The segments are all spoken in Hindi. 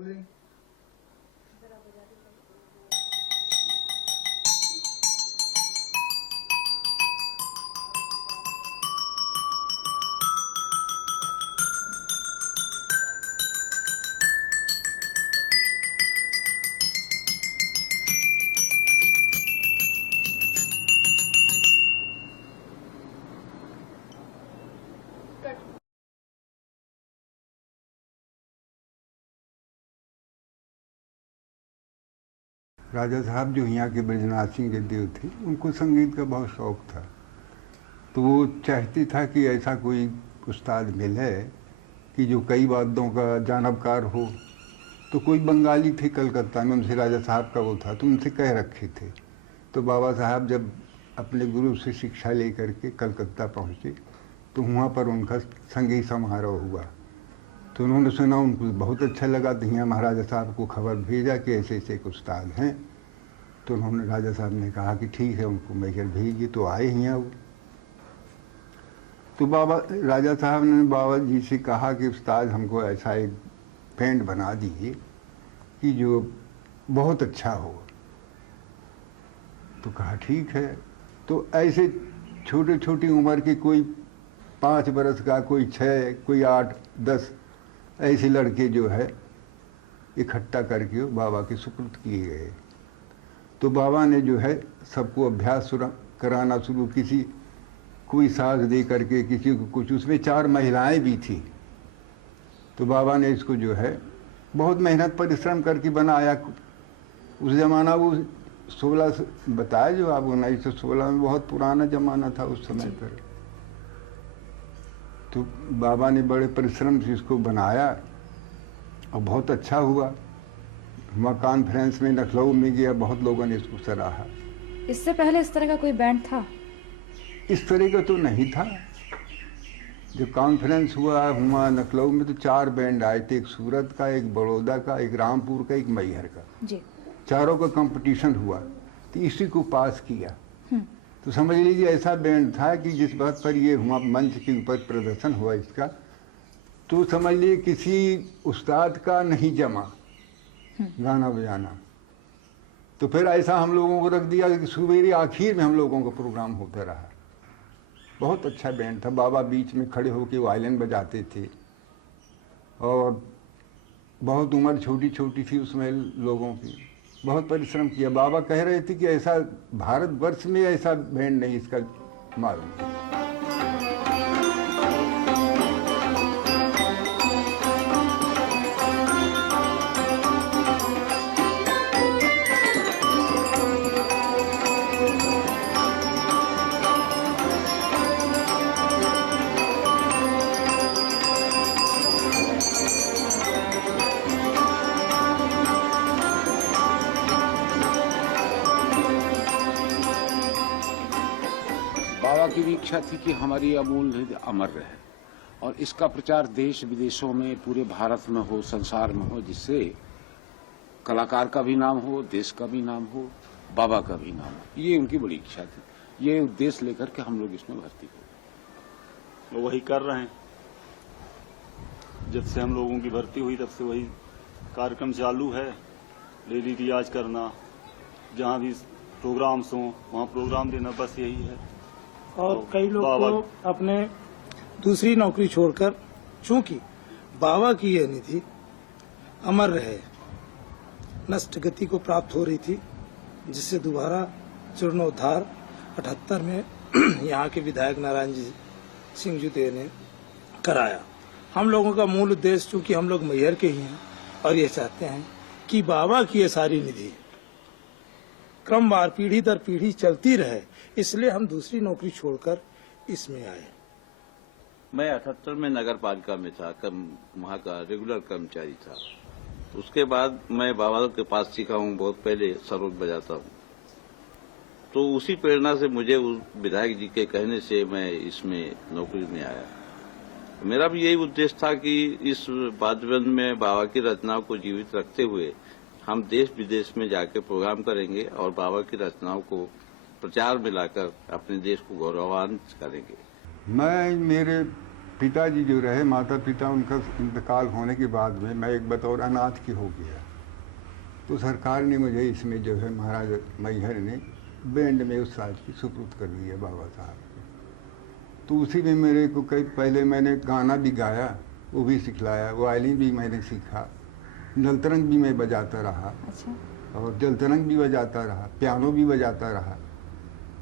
रोलिंग। राजा साहब जो यहाँ के ब्रजनाथ सिंह जयदेव थे, उनको संगीत का बहुत शौक था, तो वो चाहती था कि ऐसा कोई उस्ताद मिले कि जो कई वाद्यों का जानबकार हो। तो कोई बंगाली थे कलकत्ता में, उनसे राजा साहब का वो था, तो उनसे कह रखे थे। तो बाबा साहब जब अपने गुरु से शिक्षा लेकर के कलकत्ता पहुँचे तो वहाँ पर उनका संगीत समारोह हुआ। तो उन्होंने सुना, उनको बहुत अच्छा लगा। तो यहाँ महाराजा साहब को खबर भेजा कि ऐसे ऐसे एक उस्ताद हैं। तो उन्होंने, राजा साहब ने कहा कि ठीक है, उनको मेजर भेजिए। तो आए यहाँ वो। तो राजा साहब ने बाबा जी से कहा कि उस्ताद हमको ऐसा एक बैंड बना दीजिए कि जो बहुत अच्छा हो। तो कहा ठीक है। तो ऐसे छोटे छोटी उम्र के, कोई 5 बरस का, कोई 6, कोई 8, 10 ऐसे लड़के जो है इकट्ठा करके बाबा के सुपुर्द किए गए। तो बाबा ने जो है सबको अभ्यास कराना शुरू, किसी कोई साज दे करके, किसी को कुछ। उसमें 4 महिलाएं भी थी। तो बाबा ने इसको जो है बहुत मेहनत परिश्रम करके बनाया। उस जमाना वो 16 बताया जो आप, 1916 में बहुत पुराना जमाना था उस समय पर। तो बाबा ने बड़े परिश्रम से इसको बनाया और बहुत अच्छा हुआ। वहाँ कॉन्फ्रेंस में लखनऊ में गया, बहुत लोगों ने इसको सराहा। इससे पहले इस तरह का कोई बैंड था? इस तरह का तो नहीं था। जब कॉन्फ्रेंस हुआ लखनऊ में तो 4 बैंड आए थे, एक सूरत का, एक बड़ौदा का, एक रामपुर का, एक मैहर का जी। चारों का कंपटीशन हुआ, तो इसी को पास किया। तो समझ लीजिए ऐसा बैंड था कि जिस बात पर ये हुआ, मंच के ऊपर प्रदर्शन हुआ इसका, तो समझ लीजिए किसी उस्ताद का नहीं जमा गाना बजाना। तो फिर ऐसा हम लोगों को रख दिया कि सवेरे आखिर में हम लोगों का प्रोग्राम होता रहा। बहुत अच्छा बैंड था। बाबा बीच में खड़े होकर वायलिन बजाते थे और बहुत उम्र छोटी छोटी थी उसमें लोगों की। बहुत परिश्रम किया। बाबा कह रहे थे कि ऐसा भारतवर्ष में ऐसा बैंड नहीं इसका मालूम। बाबा की भी इच्छा थी कि हमारी अमूल निधि अमर रहे और इसका प्रचार देश विदेशों में, पूरे भारत में हो, संसार में हो, जिससे कलाकार का भी नाम हो, देश का भी नाम हो, बाबा का भी नाम हो। ये उनकी बड़ी इच्छा थी। ये उद्देश्य लेकर के हम लोग इसमें भर्ती हो। वो वही कर रहे हैं। जब से हम लोगों की भर्ती हुई तब से वही कार्यक्रम चालू है। डेली रियाज करना, जहाँ भी प्रोग्राम्स हों वहाँ प्रोग्राम देना, बस यही है। और कई लोग तो अपने दूसरी नौकरी छोड़कर, चूंकि बाबा की यह निधि अमर रहे, नष्ट गति को प्राप्त हो रही थी, जिससे दोबारा जीर्णोद्धार 78 में यहाँ के विधायक नारायण जी सिंह जयदेव ने कराया। हम लोगों का मूल उद्देश्य, चूंकि हम लोग मैहर के ही हैं और ये चाहते हैं कि बाबा की ये सारी निधि क्रमवार पीढ़ी दर पीढ़ी चलती रहे, इसलिए हम दूसरी नौकरी छोड़कर इसमें आए। मैं 78 में नगर पालिका में था, वहाँ का रेगुलर कर्मचारी था। उसके बाद मैं बाबा के पास सीखा हूँ, बहुत पहले सरोद बजाता हूँ। तो उसी प्रेरणा से मुझे उस विधायक जी के कहने से मैं इसमें नौकरी में आया। मेरा भी यही उद्देश्य था कि इस वाद्यबंद में बाबा की रचनाओं को जीवित रखते हुए हम देश विदेश में जाके प्रोग्राम करेंगे और बाबा की रचनाओं को प्रचार में लाकर अपने देश को गौरवान्वित करेंगे। मैं मेरे पिताजी जो रहे, माता पिता उनका इंतकाल होने के बाद में मैं एक बतौर अनाथ की हो गया। तो सरकार ने मुझे इसमें जो है महाराज मैहर ने बैंड में उस साज की सुपुर्द कर दी है बाबा साहब को। तो उसी में मेरे को कई पहले मैंने गाना भी गाया, वो भी सिखलाया, वायलिन भी मैंने सीखा, नलतरंग भी मैं बजाता रहा अच्छा। और जलतरंग भी बजाता रहा, पियानो भी बजाता रहा।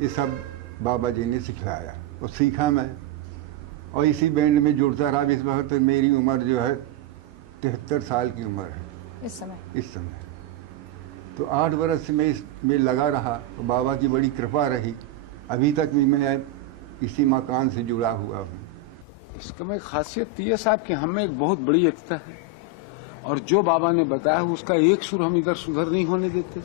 ये सब बाबा जी ने सिखलाया और सीखा मैं, और इसी बैंड में जुड़ता रहा। इस वक्त मेरी उम्र जो है 73 साल की उम्र है इस समय। तो 8 वर्ष से मैं इसमें लगा रहा, तो बाबा की बड़ी कृपा रही, अभी तक भी मैं इसी मकान से जुड़ा हुआ हूँ। इसका में खासियत ये साहब कि हमें एक बहुत बड़ी एकता है, और जो बाबा ने बताया उसका एक सुर हम इधर सुधर नहीं होने देते,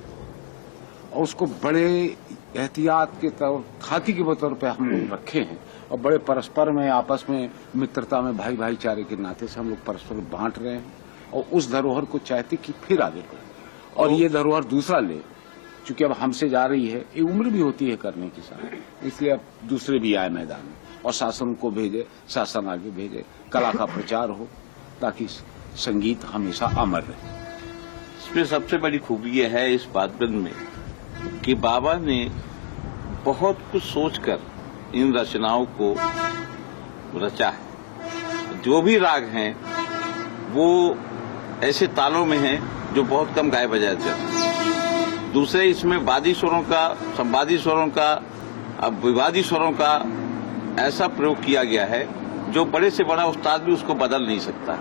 और उसको बड़े एहतियात के तौर खाती के तौर पे हम लोग रखे हैं, और बड़े परस्पर में आपस में मित्रता में भाई भाईचारे के नाते से हम लोग परस्पर बांट रहे हैं, और उस धरोहर को चाहते कि फिर आगे बढ़े और ये धरोहर दूसरा ले। चूंकि अब हमसे जा रही है, ये उम्र भी होती है करने की साथ, इसलिए अब दूसरे भी आए मैदान में और शासन को भेजे, शासन आगे भेजे, कला का प्रचार हो, ताकि संगीत हमेशा अमर रहे। इसमें सबसे बड़ी खूबी यह है इस बातबंद में कि बाबा ने बहुत कुछ सोचकर इन रचनाओं को रचा है। जो भी राग हैं वो ऐसे तालों में हैं जो बहुत कम गाए बजाए जाते हैं। दूसरे इसमें वादी स्वरों का, संवादी स्वरों का, अब विवादी स्वरों का ऐसा प्रयोग किया गया है जो बड़े से बड़ा उस्ताद भी उसको बदल नहीं सकता।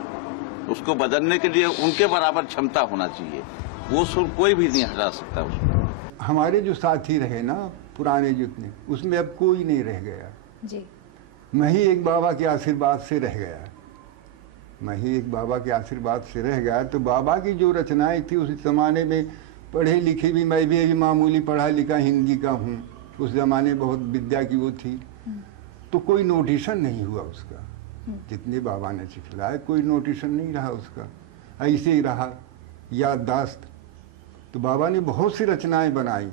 उसको बदलने के लिए उनके बराबर क्षमता होना चाहिए, वो सुर कोई भी नहीं हटा सकता उसको। हमारे जो साथी रहे ना पुराने जितने, उसमें अब कोई नहीं रह गया जी। मैं ही एक बाबा के आशीर्वाद से रह गया, मैं ही एक बाबा के आशीर्वाद से रह गया। तो बाबा की जो रचनाएं थी उस जमाने में, पढ़े लिखे भी मैं भी मामूली पढ़ा लिखा हिंदी का हूँ, उस जमाने बहुत विद्या की वो थी, तो कोई नोटिशन नहीं हुआ उसका। जितने बाबा ने सिखलाया कोई नोटिशन नहीं रहा उसका, ऐसे ही रहा याददाश्त। तो बाबा ने बहुत सी रचनाएं बनाई,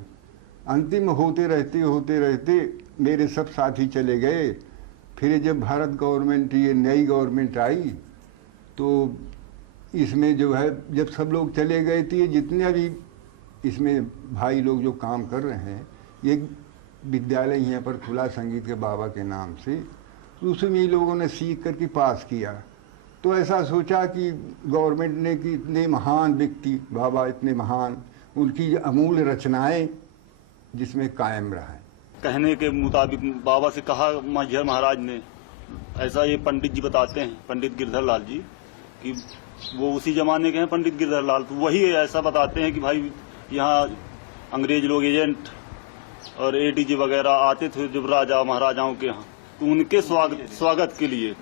अंतिम होते रहते मेरे सब साथी चले गए। फिर जब भारत गवर्नमेंट, ये नई गवर्नमेंट आई, तो इसमें जो है जब सब लोग चले गए थे, ये जितने भी इसमें भाई लोग जो काम कर रहे हैं, एक विद्यालय यहाँ पर खुला संगीत के बाबा के नाम से, तो उसमें ही लोगों ने सीख करके पास किया। तो ऐसा सोचा कि गवर्नमेंट ने कि इतने महान व्यक्ति बाबा, इतने महान, उनकी अमूल्य रचनाएं जिसमें कायम रहा। कहने के मुताबिक बाबा से कहा मैहर महाराज ने, ऐसा ये पंडित जी बताते हैं, पंडित गिरधर लाल जी, कि वो उसी जमाने के हैं पंडित गिरधर लाल। तो वही ऐसा बताते हैं कि भाई यहाँ अंग्रेज लोग एजेंट और एडीजी वगैरह आते थे जब राजा महाराजाओं के यहाँ, तो उनके स्वागत के लिए,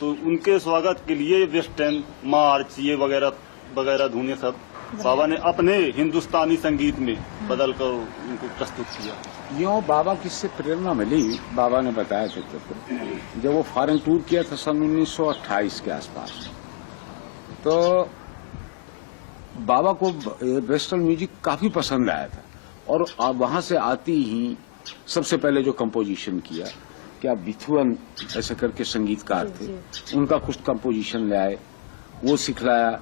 तो उनके स्वागत के लिए वेस्टर्न मार्च ये वगैरह धुनें सब बाबा ने अपने हिंदुस्तानी संगीत में बदल कर उनको प्रस्तुत किया। यूँ बाबा की इससे प्रेरणा मिली, बाबा ने बताया थे जब वो फॉरेन टूर किया था सन 1928 के आसपास, तो बाबा को वेस्टर्न म्यूजिक काफी पसंद आया था, और वहां से आती ही सबसे पहले जो कंपोजिशन किया, क्या बिथुअन ऐसे करके संगीतकार थे, उनका कुछ कंपोजिशन ले आए, वो सिखलाया।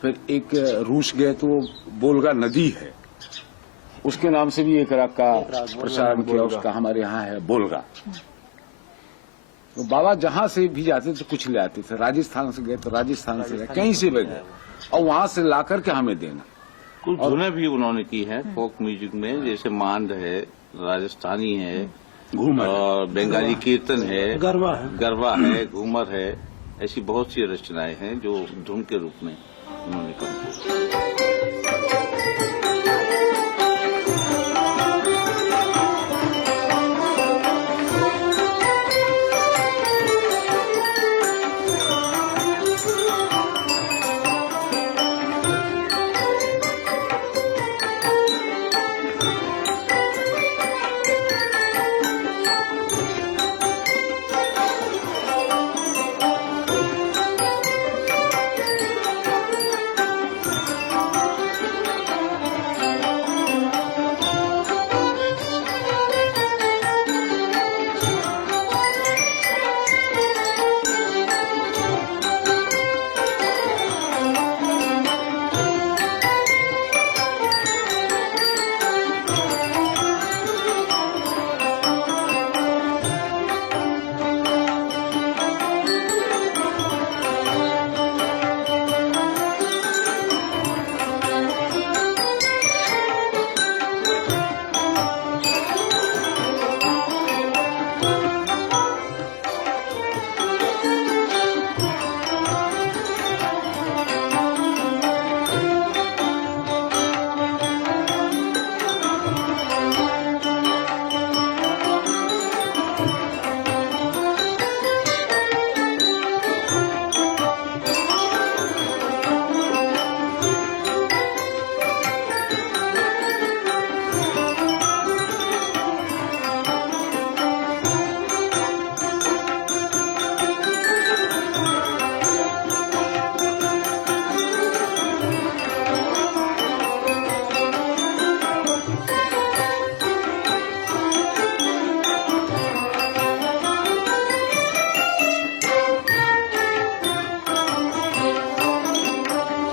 फिर एक रूस गए तो वो बोलगा नदी है, उसके नाम से भी एक राग का प्रसारण किया, उसका हमारे यहाँ है बोलगा। तो बाबा जहाँ से भी जाते थे कुछ ले आते थे, राजस्थान से गए तो राजस्थान से गए, कहीं से भी गए, और वहां से ला करके हमें देना। कुछ धुनें भी उन्होंने की हैं फोक म्यूजिक में, जैसे मांड है, राजस्थानी है, घूमर और बंगाली कीर्तन है, गरबा है, घूमर है। ऐसी बहुत सी रचनाएं हैं जो धुन के रूप में उन्होंने की।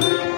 है।